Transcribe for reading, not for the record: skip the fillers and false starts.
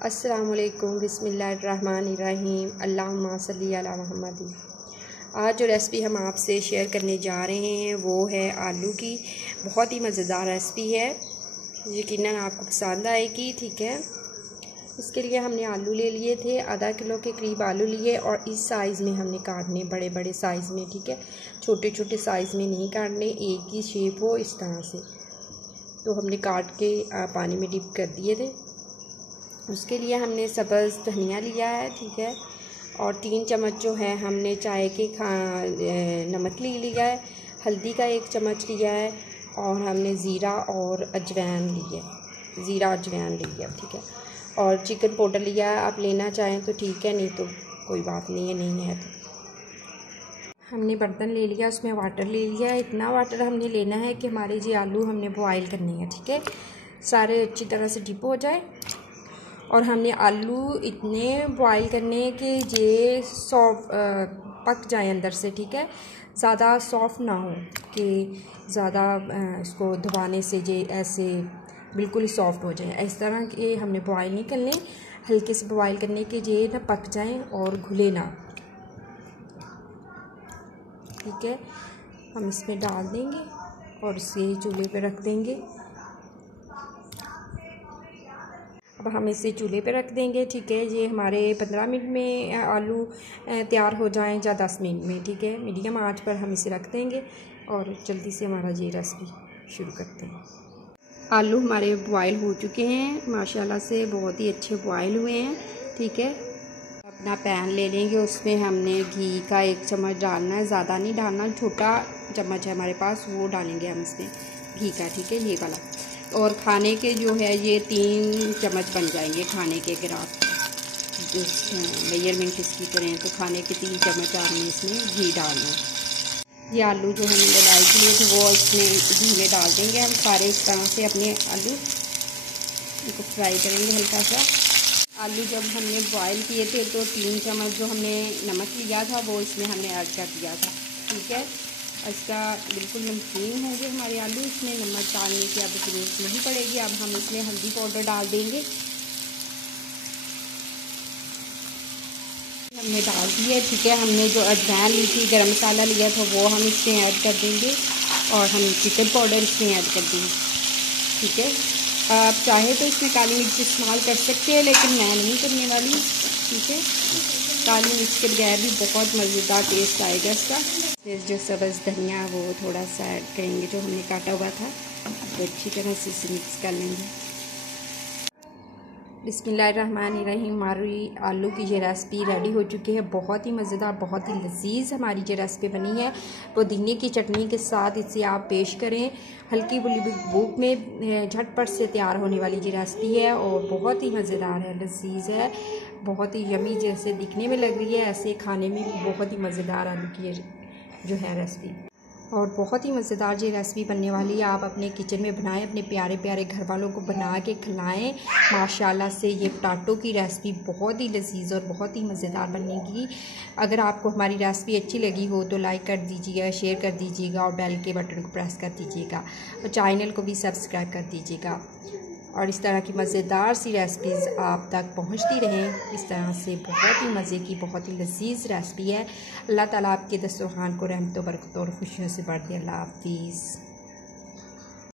अस्सलामुअलैकुम बिस्मिल्लाहिर्रहमानिर्रहीम अल्लाहुम्मा सल्ली अला मुहम्मद। आज जो रेसिपी हम आपसे शेयर करने जा रहे हैं वो है आलू की। बहुत ही मज़ेदार रेसिपी है, यकीनन आपको पसंद आएगी। ठीक है, इसके लिए हमने आलू ले लिए थे, आधा किलो के करीब आलू लिए और इस साइज़ में हमने काटने, बड़े बड़े साइज़ में। ठीक है, छोटे छोटे साइज़ में नहीं काटने, एक ही शेप हो इस तरह से। तो हमने काट के पानी में डिप कर दिए थे। उसके लिए हमने सब्ज़ धनिया लिया है, ठीक है, और 3 चम्मच जो है हमने चाय के नमक ले लिया है, हल्दी का 1 चम्मच लिया है और हमने ज़ीरा और अजवाइन लिया है, ज़ीरा अजवाइन लिया है। ठीक है, और चिकन पाउडर लिया है। आप लेना चाहें तो ठीक है, नहीं तो कोई बात नहीं है, नहीं है तो। हमने बर्तन ले लिया, उसमें वाटर ले लिया है। इतना वाटर हमने लेना है कि हमारे जो आलू हमने बॉयल करने हैं, ठीक है, सारे अच्छी तरह से डिप हो जाए। और हमने आलू इतने बॉयल करने कि ये पक जाए अंदर से। ठीक है, ज़्यादा सॉफ्ट ना हो कि ज़्यादा इसको दबाने से ये ऐसे बिल्कुल सॉफ्ट हो जाए। इस तरह के हमने बॉयल नहीं करने, हल्के से बॉयल करने के ये ना पक जाएं और घुले ना। ठीक है, हम इसमें डाल देंगे और इसे चूल्हे पे रख देंगे। अब हम इसे चूल्हे पे रख देंगे। ठीक है, ये हमारे 15 मिनट में आलू तैयार हो जाएं या 10 मिनट में। ठीक है, मीडियम आंच पर हम इसे रख देंगे और जल्दी से हमारा ये रेसिपी शुरू करते हैं। आलू हमारे बॉयल हो चुके हैं, माशाल्लाह से बहुत ही अच्छे बॉयल हुए हैं। ठीक है, अपना पैन ले लेंगे, उसमें हमने घी का 1 चम्मच डालना है, ज़्यादा नहीं डालना, छोटा चम्मच है हमारे पास, वो डालेंगे हम इसमें घी का। ठीक है, ये वाला। और खाने के जो है ये 3 चम्मच बन जाएंगे खाने के। अगर आप मेजरमेंट इसकी करें तो खाने के 3 चम्मच आपने इसमें घी डालना। ये आलू जो हमने बॉयल किए थे वो इसमें घी में डाल देंगे हम सारे। इस तरह से अपने आलू इनको फ्राई करेंगे हल्का सा। आलू जब हमने बॉयल किए थे तो 3 चम्मच जो हमने नमक लिया था वो इसमें हमने ऐड कर दिया था। ठीक है, इसका बिल्कुल नमकीन होंगे हमारे आलू, इसमें नमक डालने की अब ज़रूरत नहीं पड़ेगी। अब हम इसमें हल्दी पाउडर डाल देंगे, हमने डाल दिया। ठीक है, हमने जो अजवाइन ली थी, गरम मसाला लिया था, वो हम इसमें ऐड कर देंगे और हम चिकन पाउडर इसमें ऐड कर देंगे। ठीक है, आप चाहे तो इसमें काली मिर्च इस्तेमाल कर सकते हैं, लेकिन मैं नहीं करने वाली। ठीक है, काली मिर्च के बगैर भी बहुत मज़ेदार टेस्ट आएगा इसका। फिर जो सब्ज़ धनिया वो थोड़ा सा ऐड करेंगे जो हमने काटा हुआ था, तो अच्छी तरह से इसे मिक्स कर लेंगे। बिस्मिल्लाहिर्रहमानिर्रहीम। हमारी आलू की ये रेसिपी रेडी हो चुकी है। बहुत ही मज़ेदार, बहुत ही लजीज हमारी ये रेसिपी बनी है। पुदीने की चटनी के साथ इसे आप पेश करें। हल्की बुली भूख में झटपट से तैयार होने वाली ये रेसिपी है और बहुत ही मज़ेदार है, लजीज है, बहुत ही यमी। जैसे दिखने में लग रही है ऐसे खाने में भी बहुत ही मज़ेदार आलू की जो है रेसिपी, और बहुत ही मज़ेदार ये रेसिपी बनने वाली है। आप अपने किचन में बनाएं, अपने प्यारे प्यारे घर वालों को बना के खिलाएं। माशाल्लाह से ये पोटैटो की रेसिपी बहुत ही लजीज और बहुत ही मज़ेदार बनेगी। अगर आपको हमारी रेसिपी अच्छी लगी हो तो लाइक कर दीजिएगा, शेयर कर दीजिएगा और बेल के बटन को प्रेस कर दीजिएगा और चैनल को भी सब्सक्राइब कर दीजिएगा। और इस तरह की मज़ेदार सी रेसिपीज़ आप तक पहुंचती रहें। इस तरह से बहुत ही मज़े की, बहुत ही लजीज रेसिपी है। अल्लाह ताला आपके दस्तरखान को रहमतों, बरकतों और खुशियों से भर दे। अल्लाह हाफिज़।